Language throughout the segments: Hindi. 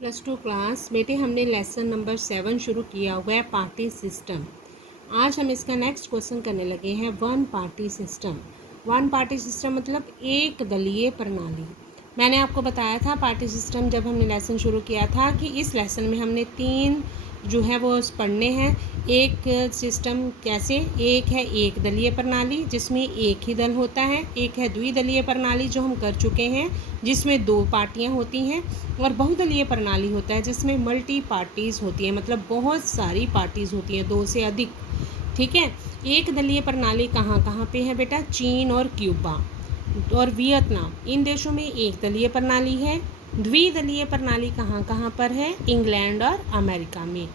+2 क्लास बेटे हमने लेसन नंबर 7 शुरू किया हुआ है पार्टी सिस्टम। आज हम इसका नेक्स्ट क्वेश्चन करने लगे हैं one party system. One party system मतलब एक दलीय प्रणाली। मैंने आपको बताया था पार्टी सिस्टम जब हमने लेसन शुरू किया था कि इस लेसन में हमने 3 जो है वो पढ़ने हैं। एक सिस्टम कैसे, एक है एक दलीय प्रणाली जिसमें एक ही दल होता है, एक है द्विदलीय प्रणाली जो हम कर चुके हैं जिसमें 2 पार्टियां होती हैं, और बहुदलीय प्रणाली होता है जिसमें मल्टी पार्टीज़ होती हैं, मतलब बहुत सारी पार्टीज़ होती हैं, 2 से अधिक। ठीक है। एक दलीय प्रणाली कहाँ कहाँ पे है बेटा? चीन और क्यूबा और वियतनाम, इन देशों में एक दलीय प्रणाली है। द्विदलीय प्रणाली कहाँ कहाँ पर है? इंग्लैंड और अमेरिका में।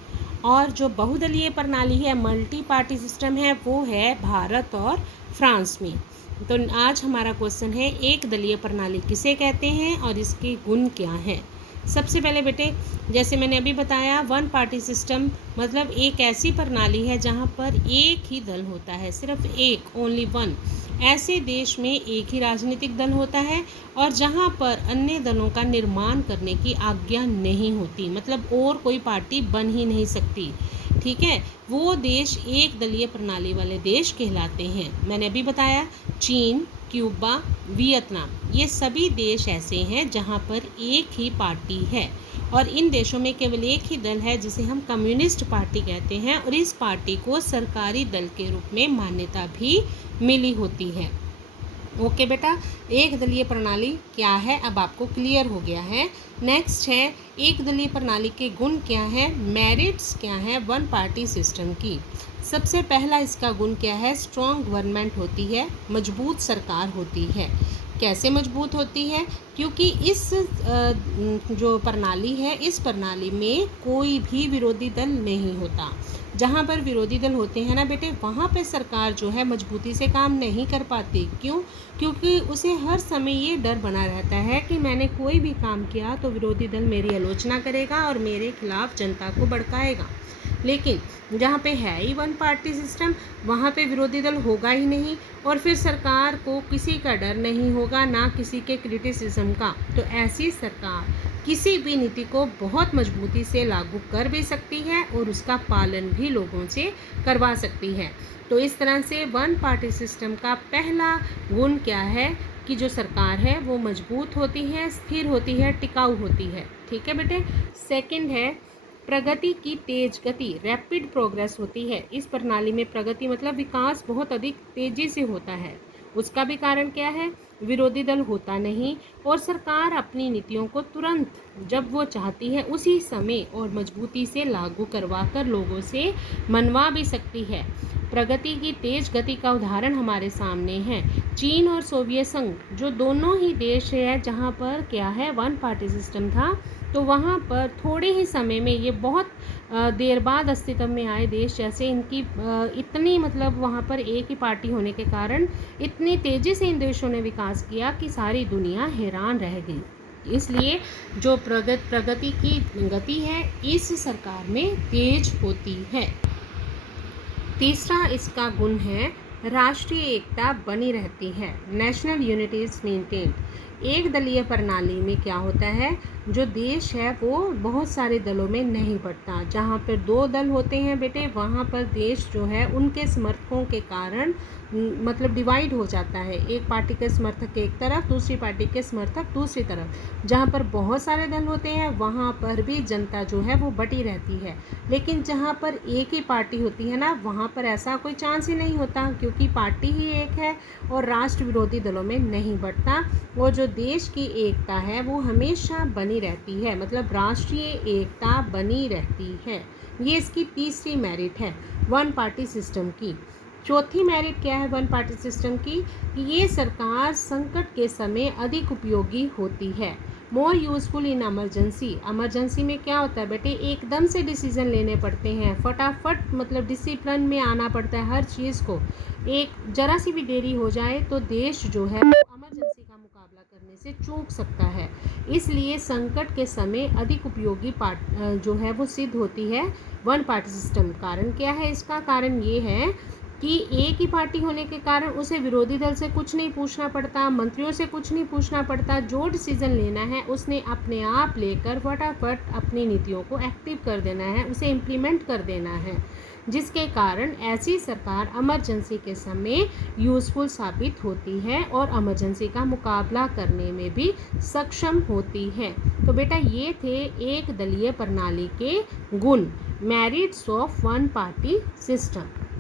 और जो बहुदलीय प्रणाली है, मल्टी पार्टी सिस्टम है, वो है भारत और फ्रांस में। तो आज हमारा क्वेश्चन है एक दलीय प्रणाली किसे कहते हैं और इसके गुण क्या हैं। सबसे पहले बेटे, जैसे मैंने अभी बताया, वन पार्टी सिस्टम मतलब एक ऐसी प्रणाली है जहाँ पर एक ही दल होता है, सिर्फ एक, ओनली वन। ऐसे देश में एक ही राजनीतिक दल होता है और जहाँ पर अन्य दलों का निर्माण करने की आज्ञा नहीं होती, मतलब और कोई पार्टी बन ही नहीं सकती। ठीक है। वो देश एक दलीय प्रणाली वाले देश कहलाते हैं। मैंने अभी बताया चीन, क्यूबा, वियतनाम, ये सभी देश ऐसे हैं जहाँ पर एक ही पार्टी है और इन देशों में केवल एक ही दल है जिसे हम कम्युनिस्ट पार्टी कहते हैं, और इस पार्टी को सरकारी दल के रूप में मान्यता भी मिली होती है। ओके बेटा, एक दलीय प्रणाली क्या है अब आपको क्लियर हो गया है। नेक्स्ट है एक दलीय प्रणाली के गुण क्या है, मेरिट्स क्या है वन पार्टी सिस्टम की। सबसे पहला इसका गुण क्या है? स्ट्रॉन्ग गवर्नमेंट होती है, मजबूत सरकार होती है। कैसे मजबूत होती है? क्योंकि इस जो प्रणाली है, इस प्रणाली में कोई भी विरोधी दल नहीं होता। जहाँ पर विरोधी दल होते हैं ना बेटे, वहाँ पे सरकार जो है मजबूती से काम नहीं कर पाती। क्यों? क्योंकि उसे हर समय ये डर बना रहता है कि मैंने कोई भी काम किया तो विरोधी दल मेरी आलोचना करेगा और मेरे खिलाफ जनता को भड़काएगा। लेकिन जहाँ पे है ही वन पार्टी सिस्टम, वहाँ पे विरोधी दल होगा ही नहीं और फिर सरकार को किसी का डर नहीं होगा, ना किसी के क्रिटिसिज्म का। तो ऐसी सरकार किसी भी नीति को बहुत मजबूती से लागू कर भी सकती है और उसका पालन भी लोगों से करवा सकती है। तो इस तरह से वन पार्टी सिस्टम का पहला गुण क्या है कि जो सरकार है वो मजबूत होती है, स्थिर होती है, टिकाऊ होती है। ठीक है बेटे। सेकंड है प्रगति की तेज गति, रैपिड प्रोग्रेस होती है। इस प्रणाली में प्रगति मतलब विकास बहुत अधिक तेजी से होता है। उसका भी कारण क्या है? विरोधी दल होता नहीं और सरकार अपनी नीतियों को तुरंत जब वो चाहती है उसी समय और मजबूती से लागू करवाकर लोगों से मनवा भी सकती है। प्रगति की तेज गति का उदाहरण हमारे सामने है चीन और सोवियत संघ, जो दोनों ही देश है जहाँ पर क्या है वन पार्टी सिस्टम था। तो वहाँ पर थोड़े ही समय में ये बहुत देर बाद अस्तित्व में आए देश, जैसे इनकी इतनी मतलब वहाँ पर एक ही पार्टी होने के कारण इतनी तेज़ी से इन देशों ने विकास किया कि सारी दुनिया हैरान रह गई। इसलिए जो प्रगति की गति है इस सरकार में तेज होती है। तीसरा इसका गुण है राष्ट्रीय एकता बनी रहती है, नेशनल यूनिटी इज मेंटेन्ड। एक दलीय प्रणाली में क्या होता है, जो देश है वो बहुत सारे दलों में नहीं बंटता। जहाँ पर 2 दल होते हैं बेटे, वहाँ पर देश जो है उनके समर्थकों के कारण मतलब डिवाइड हो जाता है। एक पार्टी के समर्थक एक तरफ, दूसरी पार्टी के समर्थक दूसरी तरफ। जहाँ पर बहुत सारे दल होते हैं वहाँ पर भी जनता जो है वो बटी रहती है। लेकिन जहाँ पर एक ही पार्टी होती है ना, वहाँ पर ऐसा कोई चांस ही नहीं होता, क्योंकि पार्टी ही एक है और राष्ट्र विरोधी दलों में नहीं बंटता। वो जो देश की एकता है वो हमेशा बनी रहती है, मतलब राष्ट्रीय एकता बनी रहती है। ये इसकी तीसरी मेरिट है वन पार्टी सिस्टम की। चौथी मेरिट क्या है वन पार्टी सिस्टम की? ये सरकार संकट के समय अधिक उपयोगी होती है, मोर यूज़फुल इन एमरजेंसी। एमरजेंसी में क्या होता है बेटे, एकदम से डिसीजन लेने पड़ते हैं, फटाफट मतलब डिसिप्लिन में आना पड़ता है हर चीज़ को। एक जरा सी भी देरी हो जाए तो देश जो है वो एमरजेंसी का मुकाबला करने से चूक सकता है। इसलिए संकट के समय अधिक उपयोगी जो है वो सिद्ध होती है वन पार्टी सिस्टम। कारण क्या है इसका? कारण ये है कि एक ही पार्टी होने के कारण उसे विरोधी दल से कुछ नहीं पूछना पड़ता, मंत्रियों से कुछ नहीं पूछना पड़ता, जो डिसीजन लेना है उसने अपने आप लेकर फटाफट अपनी नीतियों को एक्टिव कर देना है, उसे इम्प्लीमेंट कर देना है, जिसके कारण ऐसी सरकार इमरजेंसी के समय यूज़फुल साबित होती है और इमरजेंसी का मुकाबला करने में भी सक्षम होती है। तो बेटा ये थे एक दलीय प्रणाली के गुण, merits of one party system.